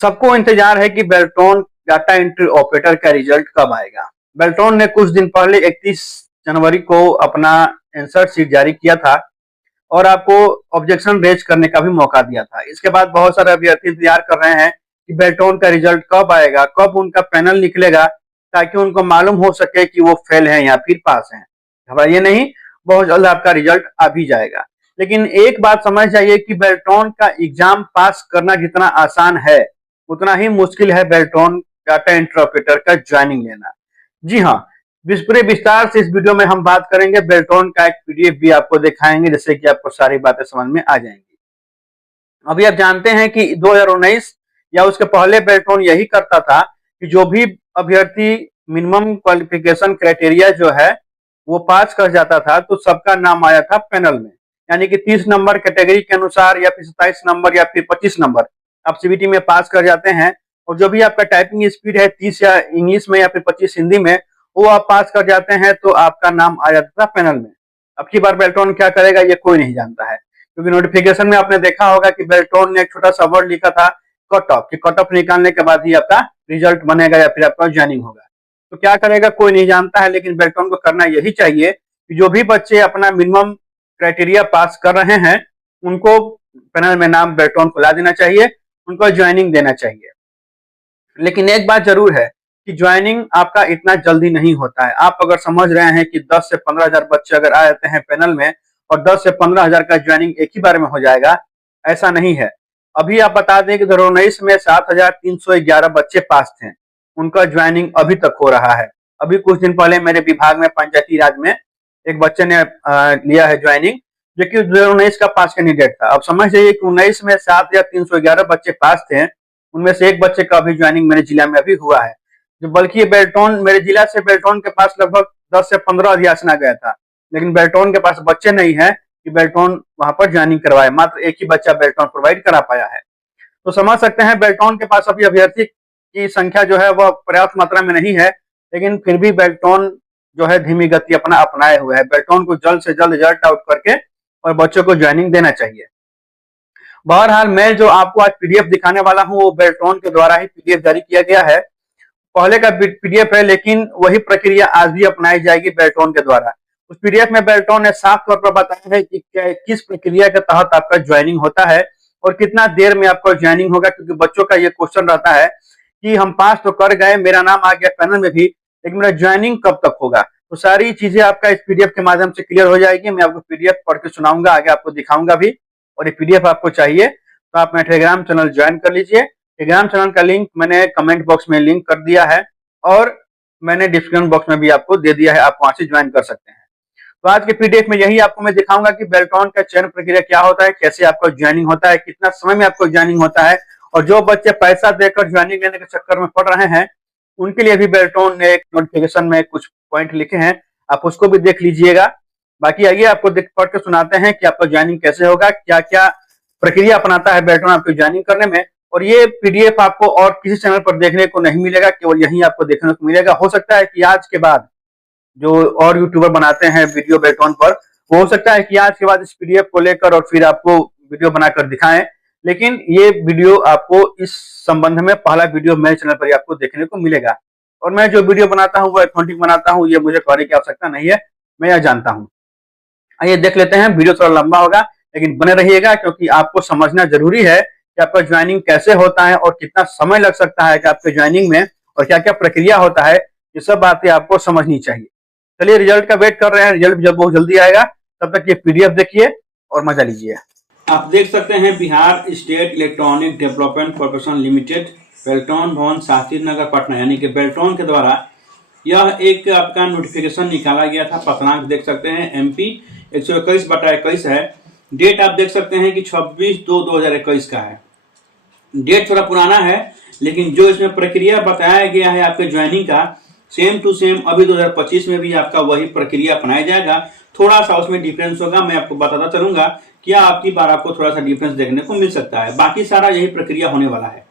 सबको इंतजार है कि बेल्ट्रॉन डाटा एंट्री ऑपरेटर का रिजल्ट कब आएगा। बेल्ट्रॉन ने कुछ दिन पहले 31 जनवरी को अपना आंसर शीट जारी किया था और आपको ऑब्जेक्शन रेज करने का भी मौका दिया था। इसके बाद बहुत सारे अभ्यर्थी इंतजार कर रहे हैं कि बेल्ट्रॉन का रिजल्ट कब आएगा, कब उनका पैनल निकलेगा, ताकि उनको मालूम हो सके कि वो फेल है या फिर पास है। घबराइए नहीं, बहुत जल्द आपका रिजल्ट आ भी जाएगा। लेकिन एक बात समझ जाइए कि बेल्ट्रॉन का एग्जाम पास करना जितना आसान है, उतना ही मुश्किल है बेल्ट्रॉन डाटा एंट्री ऑपरेटर का ज्वाइनिंग लेना। जी हाँ, पूरे विस्तार से इस वीडियो में हम बात करेंगे। बेल्ट्रॉन का एक पीडीएफ भी आपको दिखाएंगे, जिससे कि आपको सारी बातें समझ में आ जाएंगी। अभी आप जानते हैं कि 2019 या उसके पहले बेल्ट्रॉन यही करता था कि जो भी अभ्यर्थी मिनिमम क्वालिफिकेशन क्राइटेरिया जो है वो पास कर जाता था, तो सबका नाम आया था पैनल में। यानी कि 30 नंबर कैटेगरी के अनुसार या फिर 27 नंबर या फिर 25 नंबर आप सीबीटी में पास कर जाते हैं, और जो भी आपका टाइपिंग स्पीड है 30 या इंग्लिश में या फिर 25 हिंदी में, वो आप पास कर जाते हैं तो आपका नाम आ जाता था पैनल में। अब की बार बेल्ट्रॉन क्या करेगा ये कोई नहीं जानता है, क्योंकि नोटिफिकेशन में आपने देखा होगा कि बेल्ट्रॉन ने एक छोटा सा वर्ड लिखा था कट ऑफ, कि कट ऑफ निकालने के बाद ही आपका रिजल्ट बनेगा या फिर आपका ज्वाइनिंग होगा। तो क्या करेगा कोई नहीं जानता है, लेकिन बेल्ट्रॉन को करना यही चाहिए कि जो भी बच्चे अपना मिनिमम क्राइटेरिया पास कर रहे हैं उनको पैनल में नाम बेल्ट्रॉन को ला देना चाहिए, उनको ज्वाइनिंग देना चाहिए। लेकिन एक बात जरूर है कि ज्वाइनिंग आपका इतना जल्दी नहीं होता है। आप अगर समझ रहे हैं कि 10 से 15 हजार बच्चे अगर आ जाते हैं पैनल में और 10 से 15 हजार का ज्वाइनिंग एक ही बार में हो जाएगा, ऐसा नहीं है। अभी आप बता दें कि 2019 में 7,311 बच्चे पास थे, उनका ज्वाइनिंग अभी तक हो रहा है। अभी कुछ दिन पहले मेरे विभाग में पंचायती राज में एक बच्चे ने लिया है ज्वाइनिंग, जो कि 2019 का पास कैंडिडेट था। अब समझ जाइए कि 19 में 7,311 बच्चे पास थे, उनमें से एक बच्चे का अभी ज्वाइनिंग मेरे जिला में अभी हुआ है। जो बल्कि बेल्ट्रॉन, मेरे जिला से बेल्ट्रॉन के पास लगभग 10 से 15 अध्याचना गया था, लेकिन बेल्ट्रॉन के पास बच्चे नहीं है कि बेल्ट्रॉन वहां पर ज्वाइनिंग करवाए। मात्र एक ही बच्चा बेल्ट्रॉन प्रोवाइड करा पाया है। तो समझ सकते हैं बेल्ट्रॉन के पास अभी अभ्यर्थी की संख्या जो है वह पर्याप्त मात्रा में नहीं है, लेकिन फिर भी बेल्ट्रॉन जो है धीमी गति अपना अपनाए हुए है। बेल्ट्रॉन को जल्द से जल्द रिजल्ट आउट करके और बच्चों को ज्वाइनिंग देना चाहिए। बहरहाल मैं जो आपको आज पीडीएफ दिखाने वाला हूं वो बेल्ट्रॉन के द्वारा ही पीडीएफ जारी किया गया है। पहले का पीडीएफ है, लेकिन वही प्रक्रिया आज भी अपनाई जाएगी बेल्ट्रॉन के द्वारा। उस पीडीएफ में बेल्ट्रॉन ने साफ तौर पर बताया है कि किस प्रक्रिया के तहत आपका ज्वाइनिंग होता है और कितना देर में आपका ज्वाइनिंग होगा, क्योंकि बच्चों का ये क्वेश्चन रहता है कि हम पास तो कर गए, मेरा नाम आ गया पैनल में भी, लेकिन मेरा ज्वाइनिंग कब तक होगा। तो सारी चीजें आपका इस पीडीएफ के माध्यम से क्लियर हो जाएगी। मैं आपको पीडीएफ पढ़ के सुनाऊंगा, आगे आपको दिखाऊंगा भी। और ये पीडीएफ आपको चाहिए तो आप मेरा टेलीग्राम चैनल ज्वाइन कर लीजिए। टेलीग्राम चैनल का लिंक मैंने कमेंट बॉक्स में लिंक कर दिया है और मैंने डिस्क्रिप्शन बॉक्स में भी आपको दे दिया है, आप वहां से ज्वाइन कर सकते हैं। तो आज के पीडीएफ में यही आपको मैं दिखाऊंगा कि बेल्ट्रॉन का चयन प्रक्रिया क्या होता है, कैसे आपका ज्वाइनिंग होता है, कितना समय में आपको ज्वाइनिंग होता है, और जो बच्चे पैसा देकर ज्वाइनिंग लेने के चक्कर में पड़ रहे हैं उनके लिए भी बेल्ट्रॉन ने एक नोटिफिकेशन में कुछ पॉइंट लिखे हैं, आप उसको भी देख लीजिएगा। बाकी आइए आपको पढ़ के सुनाते हैं कि आपका ज्वाइनिंग कैसे होगा, क्या क्या प्रक्रिया अपनाता है बेल्ट्रॉन आपको ज्वाइनिंग करने में। और ये पीडीएफ आपको और किसी चैनल पर देखने को नहीं मिलेगा, केवल यही आपको देखने को मिलेगा। हो सकता है कि आज के बाद जो और यूट्यूबर बनाते हैं वीडियो बेल्ट्रॉन पर, वो हो सकता है कि आज के बाद इस पीडीएफ को लेकर और फिर आपको वीडियो बनाकर दिखाएं, लेकिन ये वीडियो आपको इस संबंध में पहला वीडियो मेरे चैनल पर आपको देखने को मिलेगा। और मैं जो वीडियो बनाता हूँ वो ऑथेंटिक बनाता हूँ, ये मुझे कहने की आवश्यकता नहीं है, मैं यह जानता हूँ। आइए देख लेते हैं। वीडियो थोड़ा लंबा होगा लेकिन बने रहिएगा, क्योंकि आपको समझना जरूरी है कि आपका ज्वाइनिंग कैसे होता है और कितना समय लग सकता है कि आपके ज्वाइनिंग में, और क्या क्या प्रक्रिया होता है, ये सब बातें आपको समझनी चाहिए। चलिए रिजल्ट का वेट कर रहे हैं, रिजल्ट जब बहुत जल्दी आएगा, तब तक ये पीडीएफ देखिए और मजा लीजिए। आप देख सकते हैं Bihar state electronic development corporation limited, Beltron भवन, शास्त्री नगर, पटना, यानी कि बेल्ट्रॉन के द्वारा यह एक आपका नोटिफिकेशन निकाला गया था। पत्रांक देख सकते हैं MP 121/21 है। डेट आप देख सकते हैं कि 26/2/2021 का है। डेट थोड़ा पुराना है, लेकिन जो इसमें प्रक्रिया बताया गया है आपके ज्वाइनिंग का, सेम टू सेम अभी 2025 में भी आपका वही प्रक्रिया अपनाया जाएगा। थोड़ा सा उसमें डिफरेंस होगा, मैं आपको बताता चलूंगा क्या आपकी बार आपको थोड़ा सा डिफरेंस देखने को मिल सकता है। बाकी सारा यही प्रक्रिया होने वाला है।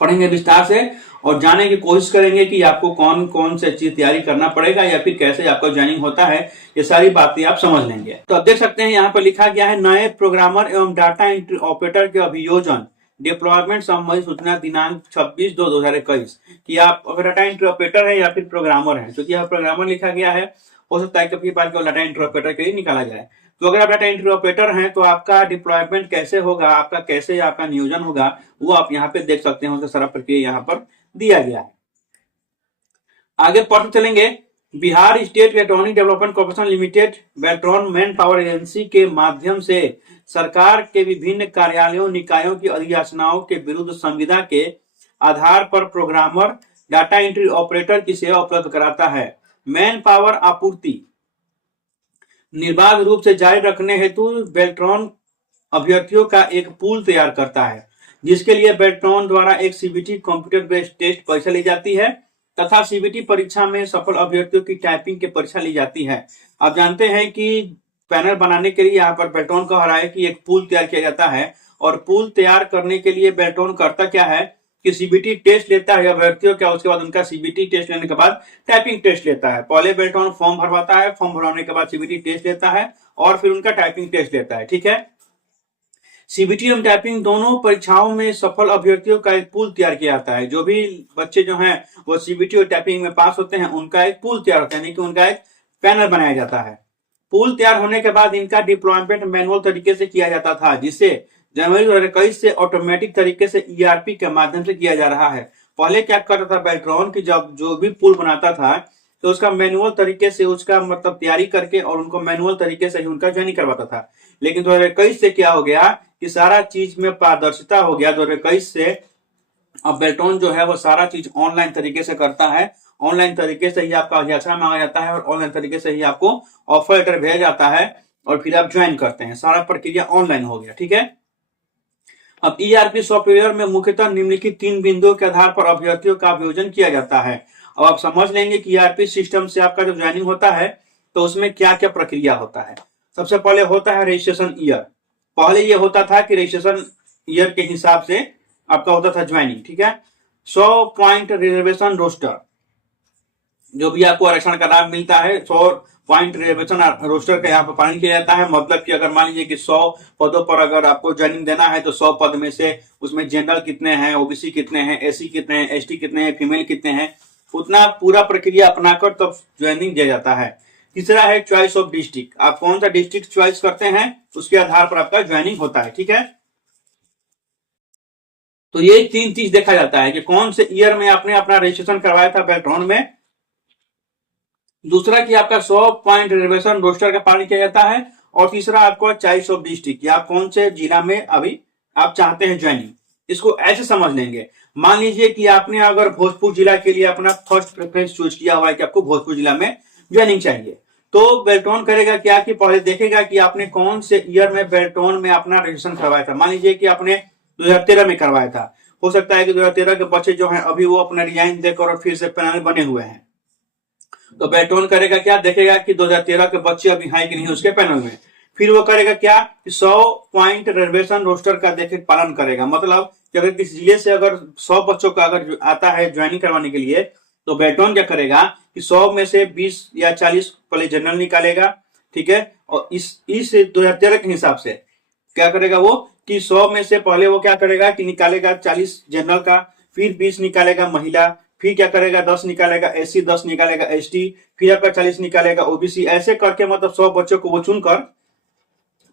पढ़ेंगे विस्तार से और जानने की कोशिश करेंगे कि आपको कौन कौन से चीज तैयारी करना पड़ेगा या फिर कैसे आपका ज्वाइनिंग होता है, ये सारी बातें आप समझ लेंगे। तो आप देख सकते हैं यहाँ पर लिखा गया है, नए प्रोग्रामर एवं डाटा एंट्री ऑपरेटर के अभियोजन डिप्लॉयमेंट संबंधी सूचना दिनांक 26/2/2021 कि आप अगर डाटा एंट्री ऑपरेटर है या फिर प्रोग्रामर है, क्योंकि यहाँ प्रोग्रामर लिखा गया है, हो सकता है कभी बार डाटा एंट्री ऑपरेटर के लिए निकाला जाए। तो अगर आप डाटा एंट्री ऑपरेटर हैं तो आपका डिप्लॉयमेंट कैसे होगा, आपका कैसे आपका नियोजन होगा, वो आप यहाँ पे देख सकते हैं। उसका सारा प्रक्रिया यहाँ पर दिया गया है। आगे पढ़ते चलेंगे। Bihar state electronic development corporation limited Beltron man power agency के माध्यम से सरकार के विभिन्न कार्यालयों निकायों की अधियाचनाओं के विरुद्ध संविदा के आधार पर प्रोग्रामर डाटा एंट्री ऑपरेटर की सेवा उपलब्ध कराता है। मैन पावर आपूर्ति निर्बाध रूप से जारी रखने हेतु बेल्ट्रॉन अभ्यर्थियों का एक पूल तैयार करता है, जिसके लिए बेल्ट्रॉन द्वारा एक सीबीटी कंप्यूटर बेस्ड टेस्ट परीक्षा ली जाती है तथा सीबीटी परीक्षा में सफल अभ्यर्थियों की टाइपिंग की परीक्षा ली जाती है। आप जानते हैं कि पैनल बनाने के लिए यहाँ पर बेल्ट्रॉन कह रहा है कि एक पूल तैयार किया जाता है, और पूल तैयार करने के लिए बेल्ट्रॉन करता क्या है कि सीबीटी टेस्ट लेता है अभ्यर्थियों का, उसके बाद उनका सीबीटी टेस्ट लेने के बाद टाइपिंग टेस्ट लेता है। पहले बेल्ट्रॉन फॉर्म भरवाता है, फॉर्म भरवाने के बाद सीबीटी टेस्ट लेता है और फिर उनका टाइपिंग टेस्ट लेता है। ठीक है, सीबीटी एवं टाइपिंग दोनों परीक्षाओं में सफल अभ्यर्थियों का एक पूल तैयार किया जाता है। जो भी बच्चे जो हैं वो सीबीटी और टाइपिंग में पास होते हैं, उनका एक पूल तैयार होता है, यानी कि उनका एक पैनल बनाया जाता है। पूल तैयार होने के बाद इनका डिप्लॉयमेंट मैनुअल तरीके से किया जाता था, जिसे जनवरी 2021 से ऑटोमेटिक तरीके से ईआरपी के माध्यम से किया जा रहा है। पहले क्या करता था बेल्ट्रॉन की, जब जो भी पूल बनाता था तो उसका मैनुअल तरीके से उसका मतलब तैयारी करके और उनको मैनुअल तरीके से ही उनका ज्वाइनिंग करवाता था। लेकिन 2021 से क्या हो गया कि सारा चीज में पारदर्शिता हो गया। 2021 से अब बेल्ट्रॉन जो है वो सारा चीज ऑनलाइन तरीके से करता है। ऑनलाइन तरीके से ही आपका अध्याचना मांगा जाता है और ऑनलाइन तरीके से ही आपको ऑफर लेटर भेजा जाता है और फिर आप ज्वाइन करते हैं। सारा प्रक्रिया ऑनलाइन हो गया। ठीक है, अब ईआरपी सॉफ्टवेयर में मुख्यतः निम्नलिखित 3 बिंदुओं के आधार पर अभ्यर्थियों का अभियोजन किया जाता है। अब आप समझ लेंगे कि ईआरपी सिस्टम से आपका जब ज्वाइनिंग होता है तो उसमें क्या क्या प्रक्रिया होता है। सबसे पहले होता है रजिस्ट्रेशन ईयर। पहले ये होता था कि रजिस्ट्रेशन ईयर के हिसाब से आपका होता था ज्वाइनिंग। ठीक है, 100 पॉइंट रिजर्वेशन रोस्टर, जो भी आपको आरक्षण का लाभ मिलता है 100 पॉइंट रिजर्वेशन रोस्टर का यहाँ पर पालन किया जाता है। मतलब कि अगर मान लीजिए कि 100 पदों पर अगर आपको ज्वाइनिंग देना है तो 100 पद में से उसमें जनरल कितने हैं, ओबीसी कितने हैं, एससी कितने हैं, एसटी कितने हैं, फीमेल कितने हैं, उतना पूरा प्रक्रिया अपनाकर तब ज्वाइनिंग दिया जाता है। तीसरा है चॉइस ऑफ डिस्ट्रिक्ट। आप कौन सा डिस्ट्रिक्ट चॉइस करते हैं उसके आधार पर आपका ज्वाइनिंग होता है। ठीक है, तो ये 3 चीज देखा जाता है कि कौन से ईयर में आपने अपना रजिस्ट्रेशन करवाया था बेल्ट्रॉन में। दूसरा कि आपका 100 पॉइंट रिजर्वेशन रोस्टर का पालन किया जाता है, और तीसरा आपको चॉइस ऑफ डिस्ट्रिक्ट, आप कौन से जिला में अभी आप चाहते हैं ज्वाइनिंग। इसको ऐसे समझ लेंगे, मान लीजिए कि आपने अगर भोजपुर जिला के लिए अपना फर्स्ट प्रेफरेंस चूज किया हुआ है कि आपको भोजपुर जिला में ज्वाइनिंग चाहिए, तो बेल्ट्रॉन करेगा क्या कि पहले देखेगा कि आपने कौन से ईयर में बेल्ट्रॉन में अपना रजिस्ट्रेशन करवाया था। मान लीजिए कि आपने 2013 में करवाया था, हो सकता है कि 2013 के बच्चे जो हैं अभी वो अपना रिजाइन देकर और फिर से पैनल बने हुए हैं, तो बेल्ट्रॉन करेगा क्या, देखेगा कि 2013 के बच्चे अभी हैं कि नहीं उसके पैनल में। फिर वो करेगा क्या कि 100 पॉइंट रिजर्वेशन रोस्टर का देखे पालन करेगा। मतलब कि अगर किसी जिले से अगर 100 बच्चों का अगर आता है ज्वाइनिंग करवाने के लिए, तो बेल्ट्रॉन क्या करेगा कि 100 में से 20 या 40 पहले जनरल निकालेगा। ठीक है, और इस 2013 के हिसाब से क्या करेगा वो कि 100 में से पहले वो क्या करेगा कि निकालेगा 40 जनरल का, फिर 20 निकालेगा महिला, फिर क्या करेगा 10 निकालेगा एससी, 10 निकालेगा एसटी, फिर आपका 40 निकालेगा ओबीसी। ऐसे करके मतलब 100 बच्चों को वो चुनकर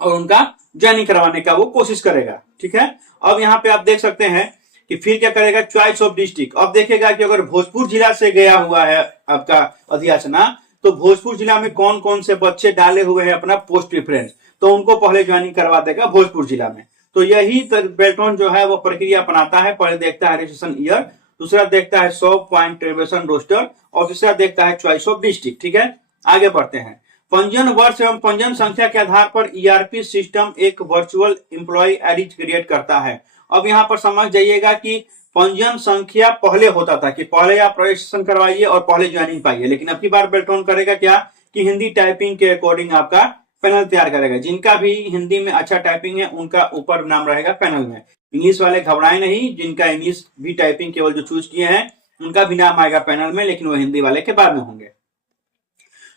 और उनका ज्वाइनिंग करवाने का वो कोशिश करेगा। ठीक है, अब यहाँ पे आप देख सकते हैं कि फिर क्या करेगा चॉइस ऑफ डिस्ट्रिक्ट। अब देखेगा कि अगर भोजपुर जिला से गया हुआ है आपका अधियाचना, तो भोजपुर जिला में कौन कौन से बच्चे डाले हुए हैं अपना पोस्ट प्रेफरेंस, तो उनको पहले ज्वाइनिंग करवा देगा भोजपुर जिला में। तो यही बेल्ट्रॉन जो है वो प्रक्रिया अपनाता है। पहले देखता है रजिस्ट्रेशन ईयर, दूसरा देखता है 100 पॉइंट रिजर्वेशन रोस्टर, और तीसरा देखता है चॉइस ऑफ डिस्ट्रिक्ट। ठीक है, आगे बढ़ते हैं। पंजीयन वर्ष एवं पंजीयन संख्या के आधार पर ईआरपी सिस्टम एक वर्चुअल एम्प्लॉय आईडी क्रिएट करता है। अब यहाँ पर समझ जाइएगा कि पंजीयन संख्या पहले होता था कि पहले आप रजिस्ट्रेशन करवाइए और पहले ज्वाइनिंग पाइए, लेकिन अब की बार बेल्ट्रॉन करेगा क्या कि हिंदी टाइपिंग के अकॉर्डिंग आपका पैनल तैयार करेगा। जिनका भी हिंदी में अच्छा टाइपिंग है उनका ऊपर नाम रहेगा पैनल में। इंग्लिश वाले घबराए नहीं, जिनका इंग्लिश भी टाइपिंग केवल जो चूज किए हैं उनका भी नाम आएगा पैनल में, लेकिन वो हिंदी वाले के बाद में होंगे।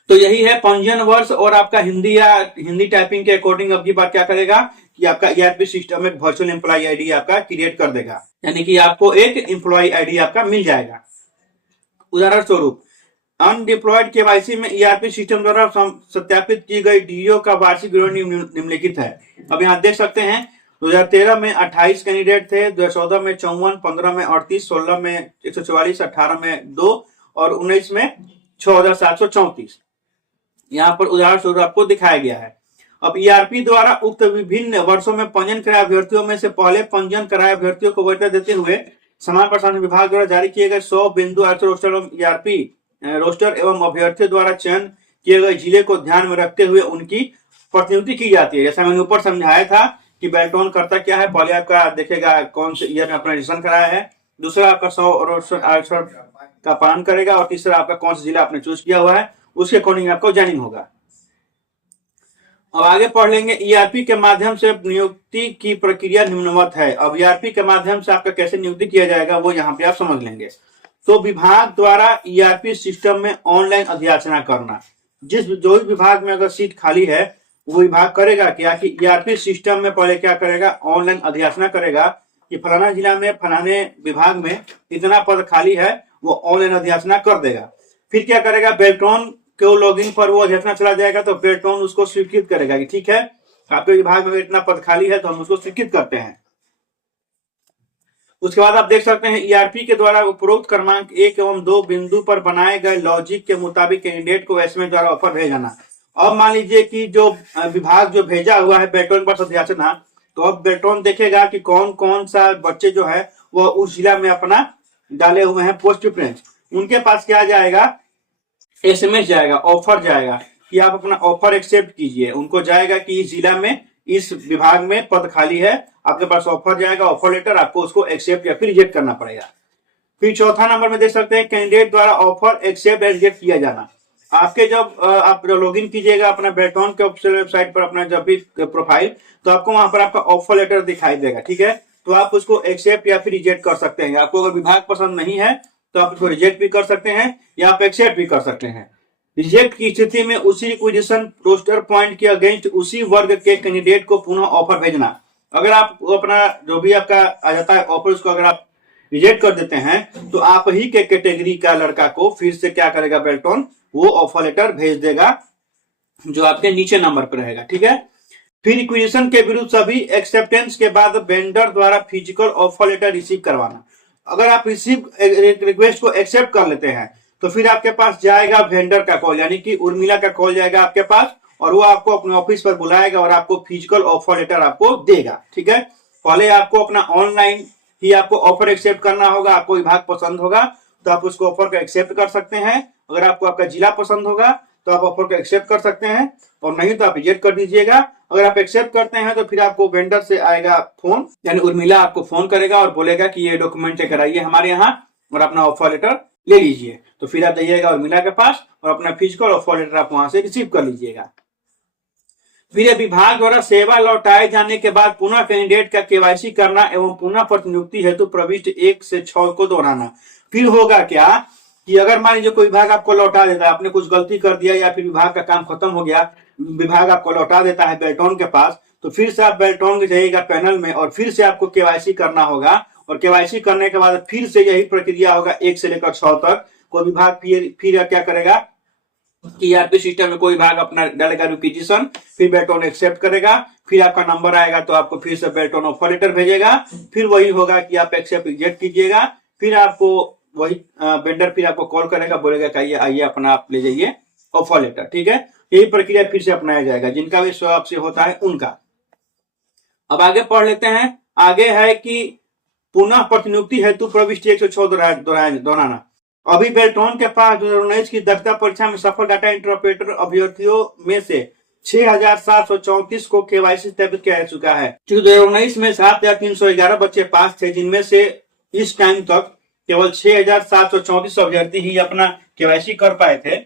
तो यही है पंजीयन वर्ष और आपका हिंदी या हिंदी टाइपिंग के अकॉर्डिंग अब की बात क्या करेगा कि आपका ईआरपी सिस्टम एक वर्चुअल एम्प्लॉय आईडी आपका क्रिएट कर देगा, यानी कि आपको एक एम्प्लॉय आईडी आपका मिल जाएगा। उदाहरण स्वरूप अनडिप्लॉयड केवाईसी में ईआरपी सिस्टम द्वारा सत्यापित की गई डीओ का वार्षिक विवरण निम्नलिखित है। अब यहाँ देख सकते हैं 2013 में 28 कैंडिडेट थे, 2014 में 54, 15 में 38, 16 में 144, 18 में 2 और 19 में 6734। यहाँ पर उदाहरण स्वरूप आपको दिखाया गया है। अब ईआरपी द्वारा उक्त विभिन्न वर्षों में पंजीयन कराए अभ्यर्थियों में से पहले पंजीयन कराए अभ्यर्थियों को वरीयता देते हुए समान प्रशासन विभाग द्वारा जारी किए गए 100 बिंदु रोस्टर एवं ईआरपी रोस्टर एवं अभ्यर्थियों द्वारा चयन किए गए जिले को ध्यान में रखते हुए उनकी प्रतिनियुक्ति की जाती है। जैसा मैंने ऊपर समझाया था कि बेल्टोन करता क्या है, पहले आपका देखेगा कौन से ईयर में अपना रजिस्ट्रेशन कराया है, दूसरा आपका 100 रोस्टर का पालन करेगा और तीसरा आपका कौन सा जिला आपने चूज किया हुआ है उसके अकॉर्डिंग आपको ज्वाइनिंग होगा। अब आगे पढ़ लेंगे ईआरपी के माध्यम से नियुक्ति की प्रक्रिया निम्नवत है। अब ईआरपी के माध्यम से आपका कैसे नियुक्ति किया जाएगा वो यहाँ पे आप समझ लेंगे। तो विभाग द्वारा ईआरपी सिस्टम में ऑनलाइन अध्याचना करना, जो विभाग में अगर सीट खाली है वो विभाग करेगा क्या कि ईआरपी सिस्टम में पहले क्या करेगा, ऑनलाइन अध्याचना करेगा कि फलाना जिला में फलाने विभाग में इतना पद खाली है, वो ऑनलाइन अध्याचना कर देगा। फिर क्या करेगा, बेल्ट्रॉन को लॉगिन पर वो अध्याचना चला जाएगा तो बेल्ट्रॉन उसको स्वीकृत करेगा कि ठीक है आपके विभाग में इतना पद खाली है तो हम उसको स्वीकृत करते हैं। उसके बाद आप देख सकते हैं ईआरपी के द्वारा उपरोक्त क्रमांक 1 एवं 2 बिंदु पर बनाए गए लॉजिक के मुताबिक कैंडिडेट को एसएमएस द्वारा ऑफर भेजना। अब मान लीजिए कि जो विभाग जो भेजा हुआ है बेल्ट्रॉन पर अध्याचना, तो अब बेल्ट्रॉन देखेगा कि कौन कौन सा बच्चे जो है वो उस जिला में अपना डाले हुए हैं पोस्ट प्रिफरेंस, उनके पास क्या जाएगा, एसएमएस जाएगा, ऑफर जाएगा कि आप अपना ऑफर एक्सेप्ट कीजिए। उनको जाएगा कि इस जिला में इस विभाग में पद खाली है, आपके पास ऑफर जाएगा, ऑफर लेटर, आपको उसको एक्सेप्ट या फिर रिजेक्ट करना पड़ेगा। फिर चौथा नंबर में देख सकते हैं कैंडिडेट द्वारा ऑफर एक्सेप्ट या रिजेक्ट किया जाना। आपके जब आप लॉगिन कीजिएगा अपना बेल्ट्रॉन के ऑफिशियल वेबसाइट पर अपना जब भी प्रोफाइल, तो आपको वहां पर आपका ऑफर लेटर दिखाई देगा, ठीक है, तो आप उसको एक्सेप्ट या फिर रिजेक्ट कर सकते हैं। आपको अगर विभाग पसंद नहीं है तो आप इसको रिजेक्ट भी कर सकते हैं या आप एक्सेप्ट भी कर सकते हैं। रिजेक्ट की स्थिति में उसी रिक्विजिशन रोस्टर पॉइंट के अगेंस्ट उसी वर्ग के कैंडिडेट को पुनः ऑफर भेजना। अगर आप अपना जो भी आपका आ जाता है ऑफर, उसको अगर आप रिजेक्ट कर देते हैं तो आप ही के कैटेगरी का लड़का को फिर से क्या करेगा बेल्ट्रॉन, वो ऑफर लेटर भेज देगा जो आपके नीचे नंबर पर रहेगा, ठीक है। फिर रिक्विजिशन के विरुद्ध सभी एक्सेप्टेंस के बाद वेंडर द्वारा फिजिकल ऑफर लेटर रिसीव करवाना। अगर आप रिसीव रिक्वेस्ट को एक्सेप्ट कर लेते हैं तो फिर आपके पास जाएगा वेंडर का कॉल, यानी कि उर्मिला का कॉल जाएगा आपके पास और वो आपको अपने ऑफिस पर बुलाएगा और आपको फिजिकल ऑफर लेटर आपको देगा, ठीक है। पहले आपको अपना ऑनलाइन ही आपको ऑफर एक्सेप्ट करना होगा। आपको विभाग पसंद होगा तो आप उसको ऑफर का एक्सेप्ट कर सकते हैं, अगर आपको आपका जिला पसंद होगा तो आप ऑफर का एक्सेप्ट कर सकते हैं, और नहीं तो आप रिजेक्ट कर दीजिएगा। अगर आप एक्सेप्ट करते हैं तो फिर आपको वेंडर से आएगा फोन, यानी उर्मिला आपको फोन करेगा और बोलेगा कि ये डॉक्यूमेंट लेकर आइए हमारे यहाँ और अपना ऑफर लेटर ले लीजिए। तो फिर आप जाइएगा उर्मिला के पास और अपना फिजिकल ऑफर लेटर आप वहां से रिसीव कर लीजिएगा। फिर विभाग द्वारा सेवा लौटाए जाने के बाद पुनः कैंडिडेट का केवाईसी करना एवं पुनः प्रतिनियुक्ति हेतु प्रविष्ट 1 से 6 को दोहराना। फिर होगा क्या कि अगर मान लीजिए कोई विभाग आपको लौटा देता है, आपने कुछ गलती कर दिया या फिर विभाग का काम खत्म हो गया, विभाग आपको लौटा देता है बेल्ट्रॉन के पास, तो फिर से आप बेल्ट्रॉन के जाइएगा पैनल में और फिर से आपको केवाईसी करना होगा, और केवाईसी करने के बाद फिर से यही प्रक्रिया होगा 1 से लेकर 6 तक। कोई विभाग फिर क्या करेगा कि ईआरपी सिस्टम में कोई विभाग अपना डालेगा रिक्विजिशन, फिर बेल्ट्रॉन एक्सेप्ट करेगा, फिर आपका नंबर आएगा तो आपको फिर से बेल्ट्रॉन ऑफर लेटर भेजेगा, फिर वही होगा कि आप एक्सेप्ट रिजेक्ट कीजिएगा, फिर आपको वही वेंडर फिर आपको कॉल करेगा, बोलेगा कि आइए अपना आप ले जाइए ऑफर लेटर, ठीक है। यही प्रक्रिया फिर से अपनाया जाएगा जिनका भी स्वैप से होता है उनका। अब आगे पढ़ लेते हैं। आगे है कि पुनः प्रतिनियुक्ति हेतु प्रविष्टि 106 दोहराना। अभी बेल्ट्रॉन के पास 2019 की दक्षता परीक्षा में सफल डाटा एंट्री ऑपरेटर अभ्यर्थियों में से 6,734 को केवाईसी सत्यापित किया जा चुका है। 2019 में 7,311 बच्चे पास थे, जिनमें से इस टाइम तक केवल 6,734 अभ्यर्थी ही अपना केवाईसी कर पाए थे।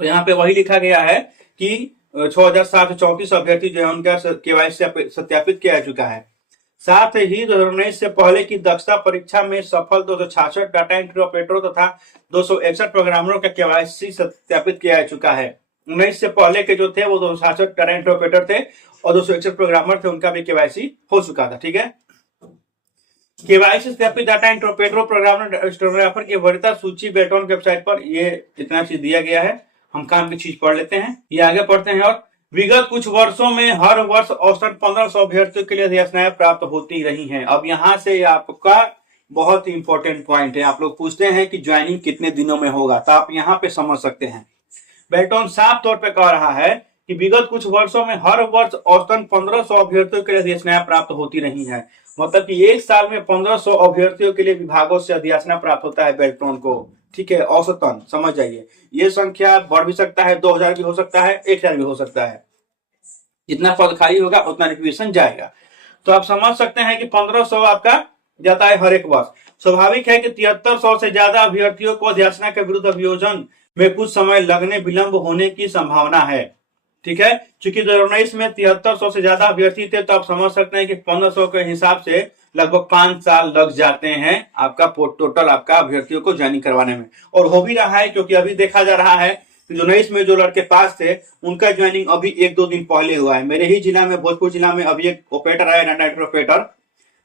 तो यहाँ पे वही लिखा गया है कि 6,734 अभ्यर्थी जो है उनका केवाईसी सत्यापित किया जा चुका है। साथ ही 2019 से पहले की दक्षता परीक्षा में सफल 266 डाटा एंट्री ऑपरेटरों तथा 261 प्रोग्रामरों का केवाईसी सत्यापित किया जा चुका है। 19 से पहले के जो थे वो 266 डाटा एंट्री ऑपरेटर थे और 261 प्रोग्रामर थे, उनका भी केवाईसी हो चुका था। ठीक है, केवाईसी सत्यापित data entry operator programmer stenographer की वरीयता सूची बेल्टोन की वेबसाइट पर ये इतना चीज दिया गया है। हम काम की चीज पढ़ लेते हैं, ये आगे पढ़ते हैं। और विगत कुछ वर्षों में हर वर्ष औसतन 1500 अभ्यर्थियों के लिए अधिसूचनाएं प्राप्त होती रही हैं। अब यहाँ से आपका बहुत ही इंपॉर्टेंट पॉइंट है, आप लोग पूछते हैं कि ज्वाइनिंग कितने दिनों में होगा, तो आप यहाँ पे समझ सकते हैं। बेल्टोन साफ तौर पे कह रहा है कि विगत कुछ वर्षों में हर वर्ष औसतन 1500 अभ्यर्थियों के लिए अधिसूचनाएं प्राप्त होती रही हैं। मतलब कि एक साल में 1500 अभ्यर्थियों के लिए विभागों से अधिसूचना प्राप्त होता है बेल्टोन को। ठीक है, औसतन समझ जाइए, ये संख्या बढ़ भी सकता है, 2000 भी हो सकता है, 1000 भी हो सकता है। जितना पद खाली होगा उतना रिक्वेशन जाएगा। तो आप समझ सकते हैं कि 1500 आपका जाता है हर एक वर्ष। स्वाभाविक है कि 7300 से ज्यादा अभ्यर्थियों को अधिसूचना के विरुद्ध अभियोजन में कुछ समय लगने विलंब होने की संभावना है। ठीक है, चूंकि 2019 में 7300 से ज्यादा अभ्यर्थी थे, तो आप समझ सकते हैं कि 1500 के हिसाब से लगभग 5 साल लग जाते हैं आपका टोटल आपका अभ्यर्थियों को ज्वाइनिंग करवाने में। और हो भी रहा है, क्योंकि अभी देखा जा रहा है कि 2019 में जो लड़के पास थे उनका ज्वाइनिंग अभी 1-2 दिन पहले हुआ है। मेरे ही जिला में, भोजपुर जिला में अभी एक ऑपरेटर आया, डाटा एंट्री ऑपरेटर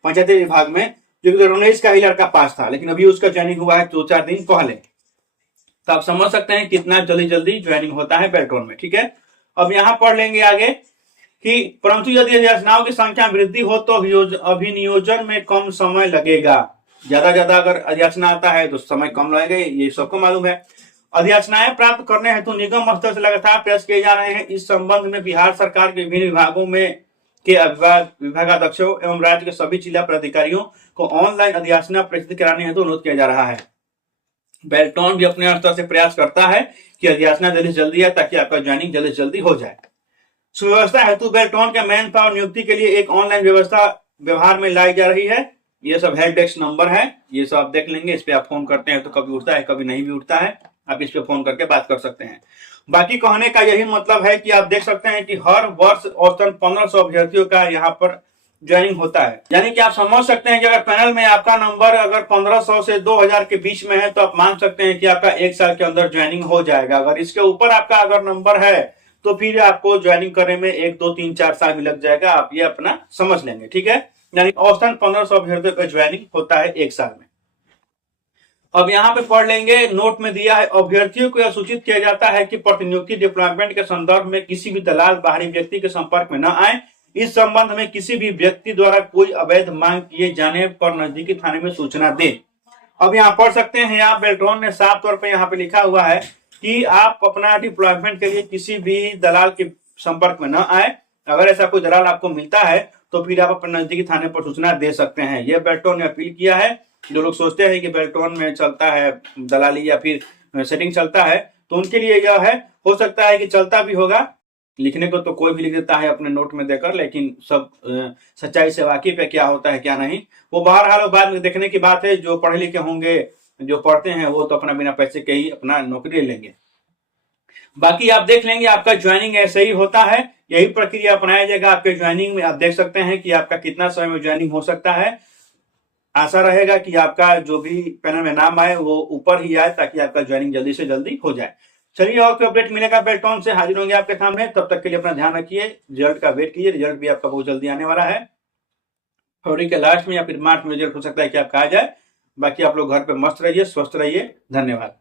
पंचायती विभाग में, जो 2019 का ही लड़का पास था, लेकिन अभी उसका ज्वाइनिंग हुआ है 2-4 दिन पहले। तो आप समझ सकते हैं कितना जल्दी जल्दी ज्वाइनिंग होता है बेल्टोन में। ठीक है, अब यहाँ पढ़ लेंगे आगे कि परंतु यदि अधिसूचनाओं की संख्या में वृद्धि हो तो अभिनियोजन में कम समय लगेगा। ज्यादा अगर अधिसूचना आता है तो समय कम लगेगा, ये सबको मालूम है। अधिसूचनाएं प्राप्त करने हेतु निगम स्तर से लगातार प्रयास किए जा रहे हैं। इस संबंध में बिहार सरकार के विभिन्न विभागों में के विभागाध्यक्षों एवं राज्य के सभी जिला पदाधिकारियों को ऑनलाइन अधिसूचना प्रसिद्ध कराने हेतु अनुरोध किया जा रहा है। बेल्टोन भी अपने स्तर से प्रयास करता है कि अधिसूचना जल्दी से जल्दी है, ताकि आपका ज्वाइनिंग जल्दी से जल्दी हो जाए। सुव्यवस्था हेतु बेल्टोन के मैन पावर नियुक्ति के लिए एक ऑनलाइन व्यवस्था व्यवहार में लाई जा रही है। ये सब हेल्प डेस्क नंबर है, ये सब आप देख लेंगे। इस पे आप फोन करते हैं तो कभी उठता है, कभी नहीं भी उठता है, आप इस पे फोन करके बात कर सकते हैं। बाकी कहने का यही मतलब है कि आप देख सकते हैं कि हर वर्ष औसतन 1500 अभ्यर्थियों का यहाँ पर ज्वाइनिंग होता है। यानी कि आप समझ सकते हैं कि अगर पैनल में आपका नंबर अगर 1500 से 2000 के बीच में है, तो आप मान सकते हैं कि आपका 1 साल के अंदर ज्वाइनिंग हो जाएगा। अगर इसके ऊपर आपका अगर नंबर है तो फिर आपको ज्वाइनिंग करने में 1, 2, 3, 4 साल भी लग जाएगा। आप ये अपना समझ लेंगे। ठीक है, यानी औसतन 1500 अभ्यर्थियों का ज्वाइनिंग होता है 1 साल में। अब यहाँ पे पढ़ लेंगे, नोट में दिया है, अभ्यर्थियों को यह सूचित किया जाता है कि प्रतिनियुक्ति डिप्लॉयमेंट के संदर्भ में किसी भी दलाल बाहरी व्यक्ति के संपर्क में न आए। इस संबंध में किसी भी व्यक्ति द्वारा कोई अवैध मांग किए जाने पर नजदीकी थाने में सूचना दे। अब यहाँ पढ़ सकते हैं, यहाँ बेल्ट्रॉन ने साफ तौर पे यहाँ पे लिखा हुआ है कि आप अपना डिप्लॉयमेंट के लिए किसी भी दलाल के संपर्क में न आए। अगर ऐसा कोई दलाल आपको मिलता है तो फिर आप अपने नजदीकी थाने पर सूचना दे सकते हैं। यह बेल्ट्रॉन ने अपील किया है। जो लोग सोचते हैं कि बेल्ट्रॉन में चलता है दलाली या फिर सेटिंग चलता है, तो उनके लिए यह है, हो सकता है कि चलता भी होगा। लिखने को तो कोई भी लिख देता है अपने नोट में देकर, लेकिन सब सच्चाई से वाकिफ है क्या होता है क्या नहीं, वो बहरहाल बाद में देखने की बात है। जो पढ़े लिखे होंगे, जो पढ़ते हैं, वो तो अपना बिना पैसे के ही अपना नौकरी लेंगे। बाकी आप देख लेंगे, आपका ज्वाइनिंग ऐसे ही होता है, यही प्रक्रिया अपनाया जाएगा आपके ज्वाइनिंग में। आप देख सकते हैं कि आपका कितना समय में ज्वाइनिंग हो सकता है। आशा रहेगा कि आपका जो भी पैनल में नाम आए वो ऊपर ही आए, ताकि आपका ज्वाइनिंग जल्दी से जल्दी हो जाए। चलिए, और कोई अपडेट मिलेगा बेल्ट्रॉन से हाजिर होंगे आपके सामने। तब तक के लिए अपना ध्यान रखिए, रिजल्ट का वेट कीजिए। रिजल्ट भी आपका बहुत जल्दी आने वाला है, फरवरी के लास्ट में या फिर मार्च में रिजल्ट हो सकता है कि आपका आ जाए। बाकी आप लोग घर पे मस्त रहिए, स्वस्थ रहिए। धन्यवाद।